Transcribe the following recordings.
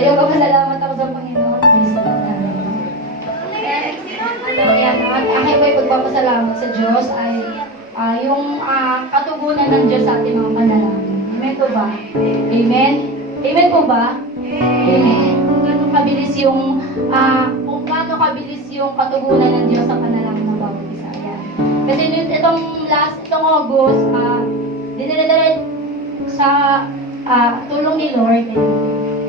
Kaya papasalamat ako sa Panginoon. Praise the Lord. Yan, ang aking may pagpapasalamat sa Diyos ay yung katugunan ng Diyos sa ating mga panalangin. Amen po ba? Amen? Amen po ba? Amen. Kung gaano kabilis yung katugunan ng Diyos sa panalangin ng bawat isa. Yan. Kasi itong August, dinire sa tulong ni Lord,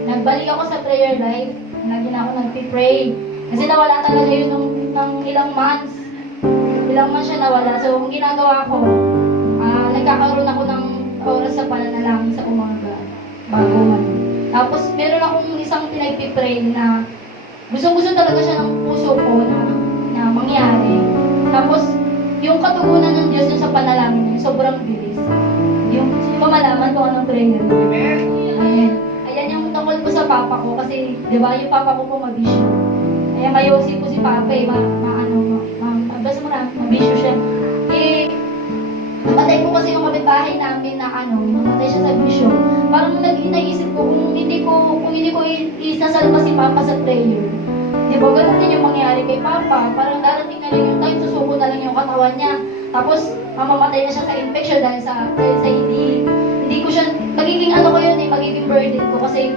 nagbalik ako sa prayer life. Lagi na ako nagpipray. Kasi nawala talaga yun ng ilang months. Ilang months siya nawala. So, ang ginagawa ko, nagkakaroon ako ng oras sa pananalangin sa umaga. Bago man. Tapos, meron akong isang pinagpipray na gustong-gusto talaga siya ng puso ko na mangyari. Tapos, yung katugunan ng Diyos sa panalangin niya, sobrang bilis. Yung malaman kung anong prayer. Amen. Ayan yung tungkol ko sa papa ko kasi, di ba, yung papa ko po mabisyo. Kaya mayosi po si papa eh, mabisyo siya. Namatay po kasi yung kapitbahay namin na namatay siya sa bisyo. Parang naisip ko, kung hindi ko isasalba si papa sa prayer, di ba, ganun din yung mangyari kay papa. Parang darating na rin yung time, susuko na lang yung katawan niya. Tapos, mamamatay na siya sa infection dahil sa hindi ko siya, magiging magiging burden ko kasi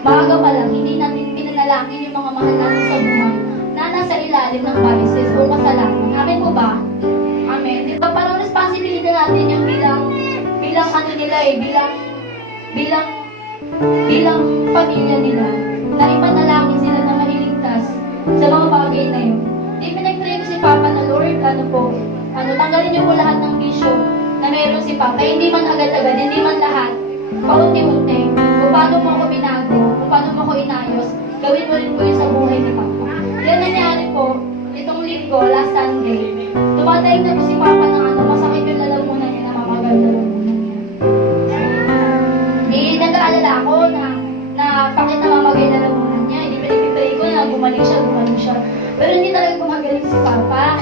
maaga pa lang, hindi natin pinanalangin yung mga mahal natin sa buhay na nasa ilalim ng vices o kasalanan. Amen po ba? Amen. Di ba parang responsibility natin yung bilang pamilya nila na ipanalangin sila na maliligtas sa mga bagay na yun. Di pinag-pray ko si Papa na Lord, tanggalin niyo po lahat ng bisyo na meron si Papa. Hindi man agad-agad, hindi man lahat. Paunti-unti. Kung paano mo ako binago, kung paano mo ako inayos, gawin mo rin po yun sa buhay ni Papa. Yan nangyari po, itong linggo, last Sunday. Tumatayin na po si Papa ng masakit yung lalamunan niya, na mamagal lalamunan niya. Di nag-aalala ako na bakit namamagay lalamunan niya. Hindi pinipipray ko na gumaling siya. Pero hindi talaga gumagaling si Papa.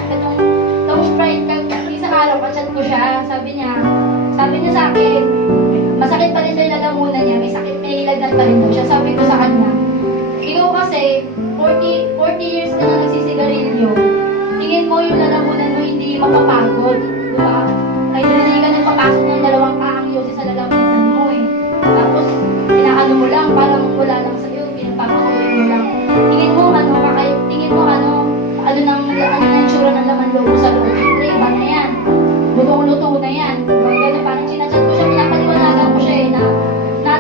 Itong Sprite, isang araw, ka-chat ko siya. Sabi niya sa akin, masakit pa rin daw yung lalamunan niya, may ilagnat pa rin daw siya. Sabi ko sa kanya, ikaw kasi, 40 years ka na nagsisigarilyo, tingin mo yung lalamunan mo hindi mapapagod, di ba? Ay, hindi ka nagpapasok ng dalawang kaangyosi sa lalamunan mo eh. Tapos, inaano mo lang, parang wala lang sa'yo, pinapapakuloy mo lang. Tingin mo ng tsura ng laman loob mo sa loob. Iba na yan. Lutong-luto na yan. Ganun, parang sinachat ko siya, pinapaliwanagan ko siya na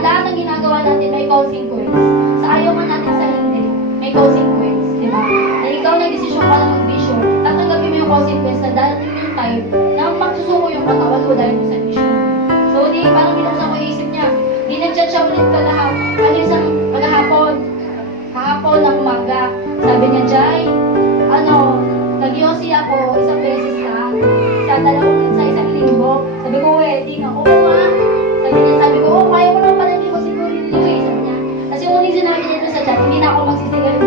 lahat ng ginagawa natin may consequence. Sa ayaw man natin sa hindi, may consequence, di ba? Na ikaw nag-desisyon ka na mag-bisyo, tatanggapin mo yung consequence na darating yung time na magsusuko yung katawan mo dahil mo sa bisyo. So, parang binuksan ko isip niya, di nag-chat siya ulit isang kahapon ng umaga. Sabi niya, Jai, nag-yosi ako isang beses lang, sa isang linggo. Sabi ko, wedding ako. Sabi ko, kaya mo naman pala hindi ko siguro yung sabi niya. Kasi yung uling sinabi niya sa chat, hindi na ako magsisigarilyo